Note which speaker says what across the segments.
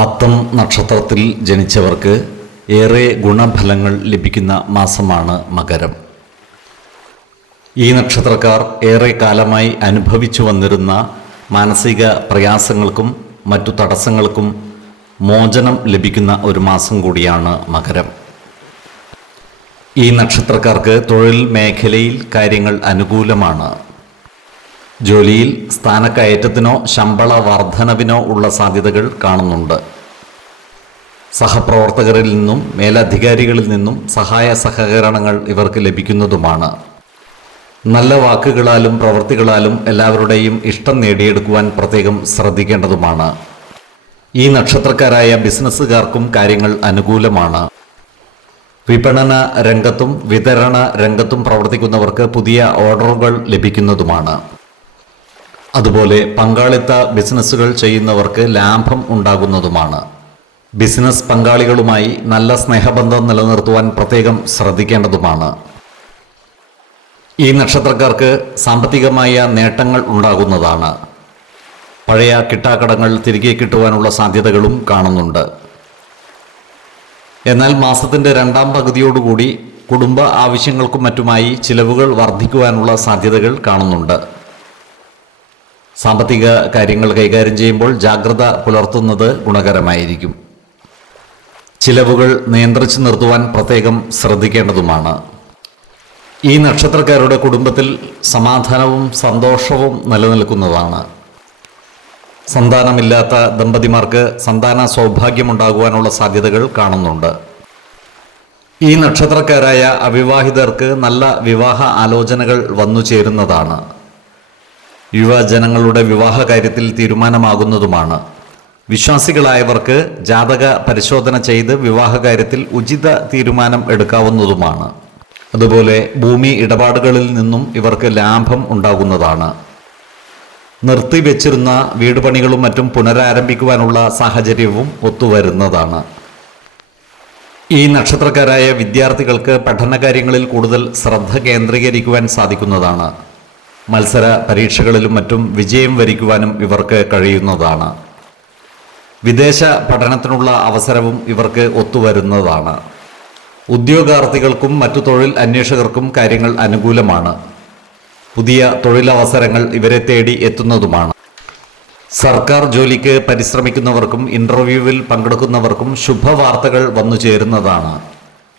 Speaker 1: അത്തം നക്ഷത്രത്തിൽ ജനിച്ചവർക്ക് ഏറെ ഗുണഫലങ്ങൾ ലഭിക്കുന്ന മാസമാണ് മകരം. ഈ നക്ഷത്രക്കാർ ഏറെ കാലമായി അനുഭവിച്ചു വന്നിരുന്ന മാനസിക പ്രയാസങ്ങൾക്കും മറ്റു തടസ്സങ്ങൾക്കും മോചനം ലഭിക്കുന്ന ഒരു മാസം കൂടിയാണ് മകരം. ഈ നക്ഷത്രക്കാർക്ക് തൊഴിൽ മേഖലയിൽ കാര്യങ്ങൾ അനുകൂലമാണ്. ജോലിയിൽ സ്ഥാനക്കയറ്റത്തിനോ ശമ്പള വർധനവിനോ ഉള്ള സാധ്യതകൾ കാണുന്നുണ്ട്. സഹപ്രവർത്തകരിൽ നിന്നും മേലധികാരികളിൽ നിന്നും സഹായ സഹകരണങ്ങൾ ഇവർക്ക് ലഭിക്കുന്നതുമാണ്. നല്ല വാക്കുകളാലും പ്രവൃത്തികളാലും എല്ലാവരുടെയും ഇഷ്ടം നേടിയെടുക്കുവാൻ പ്രത്യേകം ശ്രദ്ധിക്കേണ്ടതുമാണ്. ഈ നക്ഷത്രക്കാരായ ബിസിനസ്സുകാർക്കും കാര്യങ്ങൾ അനുകൂലമാണ്. വിപണന രംഗത്തും വിതരണ രംഗത്തും പ്രവർത്തിക്കുന്നവർക്ക് പുതിയ ഓർഡറുകൾ ലഭിക്കുന്നതുമാണ്. അതുപോലെ പങ്കാളിത്ത ബിസിനസ്സുകൾ ചെയ്യുന്നവർക്ക് ലാഭം ഉണ്ടാകുന്നതുമാണ്. ബിസിനസ് പങ്കാളികളുമായി നല്ല സ്നേഹബന്ധം നിലനിർത്തുവാൻ പ്രത്യേകം ശ്രദ്ധിക്കേണ്ടതുമാണ്. ഈ നക്ഷത്രക്കാർക്ക് സാമ്പത്തികമായ നേട്ടങ്ങൾ ഉണ്ടാകുന്നതാണ്. പഴയ കിട്ടാക്കടങ്ങൾ തിരികെ കിട്ടുവാനുള്ള സാധ്യതകളും കാണുന്നുണ്ട്. എന്നാൽ മാസത്തിന്റെ രണ്ടാം പകുതിയോടുകൂടി കുടുംബ ആവശ്യങ്ങൾക്കും മറ്റുമായി ചിലവുകൾ വർദ്ധിക്കുവാനുള്ള സാധ്യതകൾ കാണുന്നുണ്ട്. സാമ്പത്തിക കാര്യങ്ങൾ കൈകാര്യം ചെയ്യുമ്പോൾ ജാഗ്രത പുലർത്തുന്നത് ഗുണകരമായിരിക്കും. ചിലവുകൾ നിയന്ത്രിച്ചു നിർത്തുവാൻ പ്രത്യേകം ശ്രദ്ധിക്കേണ്ടതുമാണ്. ഈ നക്ഷത്രക്കാരുടെ കുടുംബത്തിൽ സമാധാനവും സന്തോഷവും നിലനിൽക്കുന്നതാണ്. സന്താനമില്ലാത്ത ദമ്പതിമാർക്ക് സന്താന സൗഭാഗ്യമുണ്ടാകുവാനുള്ള സാധ്യതകൾ കാണുന്നുണ്ട്. ഈ നക്ഷത്രക്കാരായ അവിവാഹിതർക്ക് നല്ല വിവാഹ ആലോചനകൾ വന്നു ചേരുന്നതാണ്. യുവജനങ്ങളുടെ വിവാഹ കാര്യത്തിൽ തീരുമാനമാകുന്നതുമാണ്. വിശ്വാസികളായവർക്ക് ജാതക പരിശോധന ചെയ്ത് വിവാഹ കാര്യത്തിൽ ഉചിത തീരുമാനം എടുക്കാവുന്നതുമാണ്. അതുപോലെ ഭൂമി ഇടപാടുകളിൽ നിന്നും ഇവർക്ക് ലാഭം ഉണ്ടാകുന്നതാണ്. നിർത്തിവെച്ചിരുന്ന വീട് പണികളും മറ്റും പുനരാരംഭിക്കുവാനുള്ള സാഹചര്യവും ഒത്തുവരുന്നതാണ്. ഈ നക്ഷത്രക്കാരായ വിദ്യാർത്ഥികൾക്ക് പഠനകാര്യങ്ങളിൽ കൂടുതൽ ശ്രദ്ധ കേന്ദ്രീകരിക്കുവാൻ സാധിക്കുന്നതാണ്. മത്സര പരീക്ഷകളിലും മറ്റും വിജയം വരിക്കുവാനും ഇവർക്ക് കഴിയുന്നതാണ്. വിദേശ പഠനത്തിനുള്ള അവസരവും ഇവർക്ക് ഒത്തുവരുന്നതാണ്. ഉദ്യോഗാർത്ഥികൾക്കും മറ്റു തൊഴിൽ അന്വേഷകർക്കും കാര്യങ്ങൾ അനുകൂലമാണ്. പുതിയ തൊഴിലവസരങ്ങൾ ഇവരെ തേടി എത്തുന്നതുമാണ്. സർക്കാർ ജോലിക്ക് പരിശ്രമിക്കുന്നവർക്കും ഇന്റർവ്യൂവിൽ പങ്കെടുക്കുന്നവർക്കും ശുഭവാർത്തകൾ വന്നു ചേരുന്നതാണ്.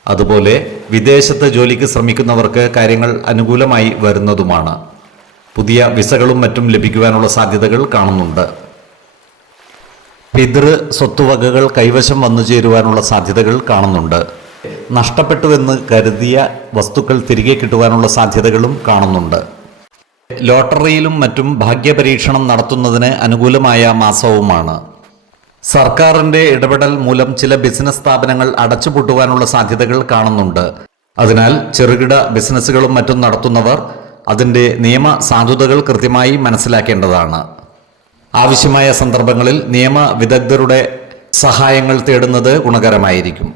Speaker 1: അതുപോലെ വിദേശത്ത് ജോലിക്ക് ശ്രമിക്കുന്നവർക്ക് കാര്യങ്ങൾ അനുകൂലമായി വരുന്നതുമാണ്. പുതിയ വിസകളും മറ്റും ലഭിക്കുവാനുള്ള സാധ്യതകൾ കാണുന്നുണ്ട്. പിതൃ സ്വത്തുവകകൾ കൈവശം വന്നു ചേരുവാനുള്ള സാധ്യതകൾ കാണുന്നുണ്ട്. നഷ്ടപ്പെട്ടുവെന്ന് കരുതിയ വസ്തുക്കൾ തിരികെ കിട്ടുവാനുള്ള സാധ്യതകളും കാണുന്നുണ്ട്. ലോട്ടറിയിലും മറ്റും ഭാഗ്യപരീക്ഷണം നടത്തുന്നതിന് അനുകൂലമായ മാസവുമാണ്. സർക്കാരിന്റെ ഇടപെടൽ മൂലം ചില ബിസിനസ് സ്ഥാപനങ്ങൾ അടച്ചുപൂട്ടുവാനുള്ള സാധ്യതകൾ കാണുന്നുണ്ട്. അതിനാൽ ചെറുകിട ബിസിനസ്സുകളും മറ്റും നടത്തുന്നവർ അതിന്റെ നിയമ സാധുതകൾ കൃത്യമായി മനസ്സിലാക്കേണ്ടതാണ്. ആവശ്യമായ സന്ദർഭങ്ങളിൽ നിയമ വിദഗ്ധരുടെ സഹായങ്ങൾ തേടുന്നത് ഗുണകരമായിരിക്കും.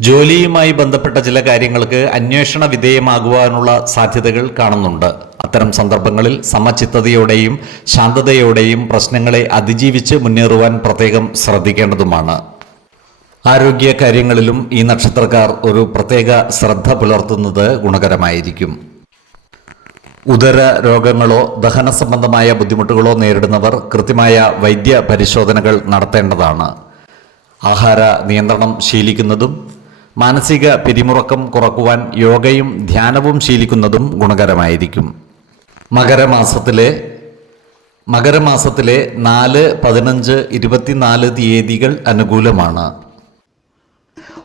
Speaker 1: ജോലിയുമായി ബന്ധപ്പെട്ട ചില കാര്യങ്ങൾക്ക് അന്വേഷണ വിധേയമാകുവാനുള്ള സാധ്യതകൾ കാണുന്നുണ്ട്. അത്തരം സന്ദർഭങ്ങളിൽ സമചിത്തതയോടെയും ശാന്തതയോടെയും പ്രശ്നങ്ങളെ അതിജീവിച്ച് മുന്നേറുവാൻ പ്രത്യേകം ശ്രദ്ധിക്കേണ്ടതുമാണ്. ആരോഗ്യ കാര്യങ്ങളിലും ഈ നക്ഷത്രക്കാർ ഒരു പ്രത്യേക ശ്രദ്ധ പുലർത്തുന്നത് ഗുണകരമായിരിക്കും. ഉദര രോഗങ്ങളോ ദഹന സംബന്ധമായ ബുദ്ധിമുട്ടുകളോ നേരിടുന്നവർ കൃത്യമായ വൈദ്യ പരിശോധനകൾ നടത്തേണ്ടതാണ്. ആഹാര നിയന്ത്രണം ശീലിക്കുന്നതും മാനസിക പിരിമുറക്കം കുറക്കുവാൻ യോഗയും ധ്യാനവും ശീലിക്കുന്നതും ഗുണകരമായിരിക്കും. മകരമാസത്തിലെ മകരമാസത്തിലെ നാല് പതിനഞ്ച് ഇരുപത്തിനാല് തീയതികൾ അനുകൂലമാണ്.